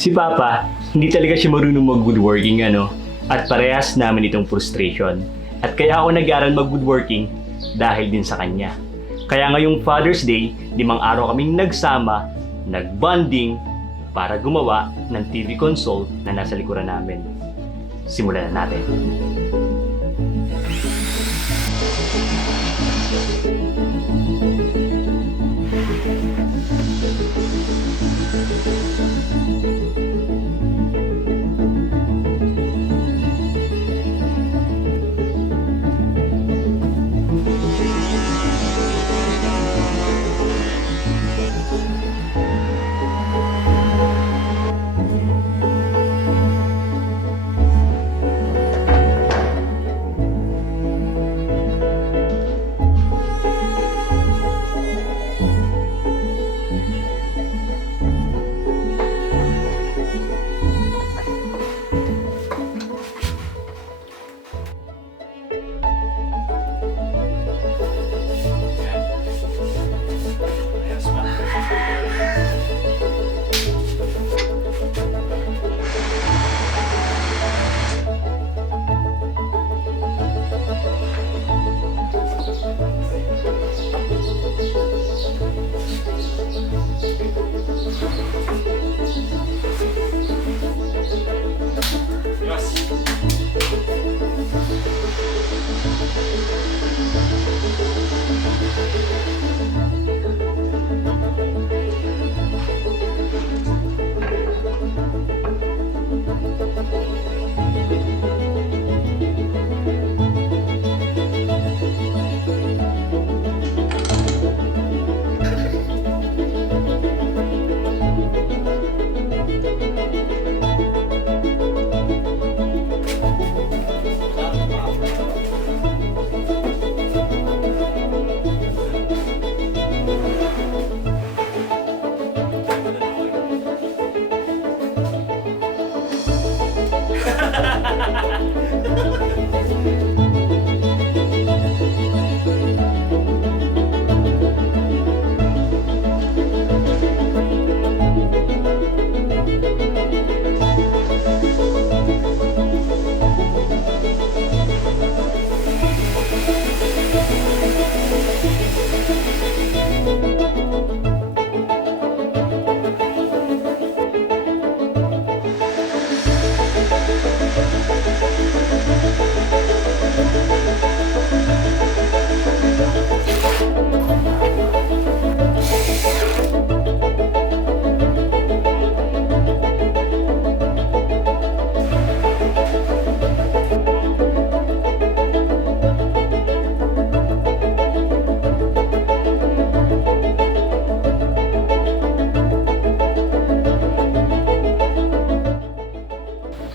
Si Papa, hindi talaga siya marunong mag-woodworking at parehas namin itong frustration. At kaya ako nag-aral mag-woodworking dahil din sa kanya. Kaya ngayong Father's Day, 5 araw kaming nagsama, nag-bonding para gumawa ng TV console na nasa likuran namin. Simulan na natin.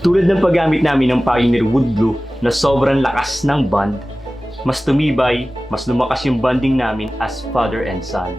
Tulad ng paggamit namin ng Pioneer Wood Glue na sobrang lakas ng bond, mas tumibay, mas lumakas yung bonding namin as father and son.